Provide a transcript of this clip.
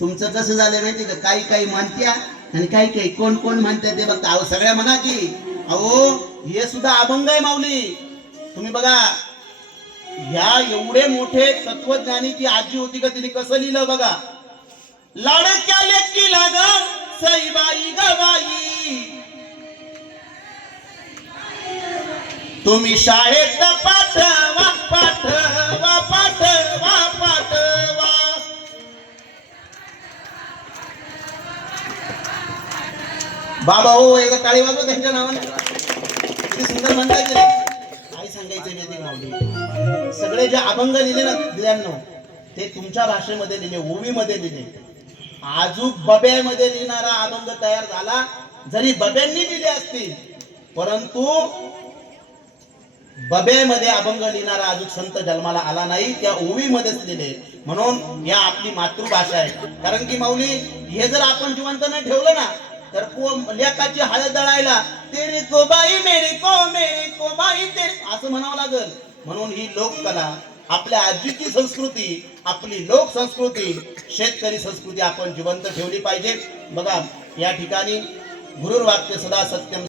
तुमचं कसं झालं माहिती का? काही काही म्हणत्या आणि काही काही कोण कोण म्हणत्या ते बघता. अहो सगळ्या म्हणा की. अहो हे सुद्धा अभंग आहे माऊली. तुम्ही बघा ह्या एवढे मोठे तत्वज्ञानी ती आजी होती का तिने कसं लिहिलं बघा? लाडक्या लेकीला ग सईबाई गवाई तुम्ही शाळेत बाबा हो एकदा टाळी वाजवा त्यांच्या नावाने. किती सुंदर म्हणताय की नाही? सगळे जे अभंग लिहिले ना दिल्यांनो ते तुमच्या भाषेमध्ये लिहिले ओवीमध्ये लिहिले. आजूक बब्यामध्ये लिहिणारा अभंग तयार झाला जरी बब्यांनी लिहिले असतील परंतु बब्यामध्ये अभंग लिहिणारा अजून संत जन्माला आला नाही त्या ओवीमध्येच लिहिले. म्हणून या आपली मातृभाषा आहे. कारण की माऊली हे जर आपण जिवंत नाही ठेवलं ना तर को हळद दळायला तेरी कोबाई मेरी को मेरी कोबाई तेरी असं म्हणावं लागल. म्हणून ही लोककला आपल्या आजीची संस्कृती आपली लोक संस्कृती शेतकरी संस्कृती आपण जिवंत ठेवली पाहिजे. बघा या ठिकाणी गुरुर वाक्य सदा सत्यम